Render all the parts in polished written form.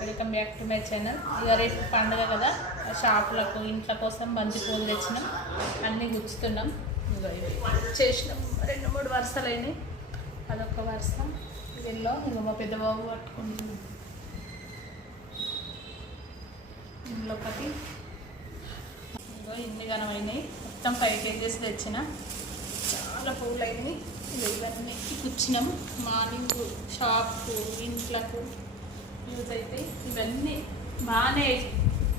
Welcome back to my channel. ఇక రేపు పండుగ కదా, షాపులకు ఇంట్ల కోసం బంతి పూలు తెచ్చినాం, అన్నీ గుచ్చుతున్నాం. చేసినాం 2-3 వరుసలు అయినాయి. అదొక వరుస దీనిలో ఇక మా పెద్ద బాబు పట్టుకుంటున్నాం. ఇందులో ఒకటి ఇన్ని గనం అయినాయి. మొత్తం 5 kgs తెచ్చిన, చాలా పూలు అయినాయి. ఇవన్నీ కూర్చున్నాం. మార్నింగ్ షాప్కు ఇంట్లకు యూజ్ అవుతాయి. ఇవన్నీ బాగానే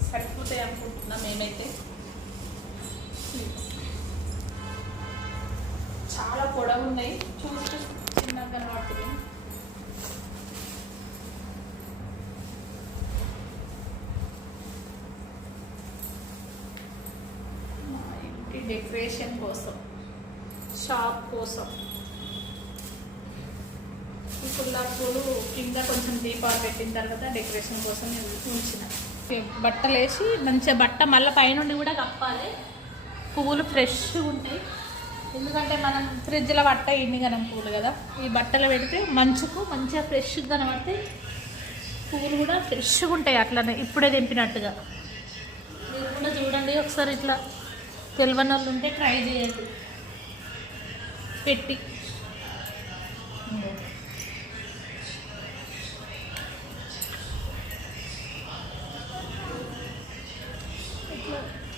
సరిపోతాయి అనుకుంటున్నాం మేమైతే. చాలా పొడవు ఉన్నాయి, చూస్తే చిన్నగా కనబడుతుంది. మా ఇంటి డెకరేషన్ కోసం, షాప్ కోసం ఈ గులాబీ పూలు కింద కొంచెం దీపాలు పెట్టిన తర్వాత డెకరేషన్ కోసం నేను ఉంచిన. బట్టలు వేసి మంచిగా బట్ట మళ్ళీ పైనుండి కూడా కప్పాలి. పువ్వులు ఫ్రెష్గా ఉంటాయి, ఎందుకంటే మనం ఫ్రిడ్జ్లో బట్ట ఇన్ని గనం పూలు కదా, ఈ బట్టలు పెడితే మంచుకు మంచిగా ఫ్రెష్గా కనబడతాయి. పువ్వులు కూడా ఫ్రెష్గా ఉంటాయి, అట్లనే ఇప్పుడే తెంపినట్టుగా. మీరు కూడా చూడండి ఒకసారి, ఇట్లా తెలియని వాళ్ళు ఉంటే ట్రై చేయండి పెట్టి.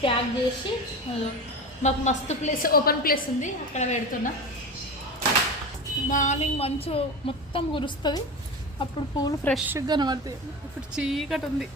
ప్యాక్ చేసి మాకు మస్తు ప్లేస్, ఓపెన్ ప్లేస్ ఉంది, అక్కడ పెడుతున్నా. మార్నింగ్ మంచు మొత్తం కురుస్తుంది, అప్పుడు పూలు ఫ్రెష్గా కనబడతాయి. ఇప్పుడు చీకటి ఉంది.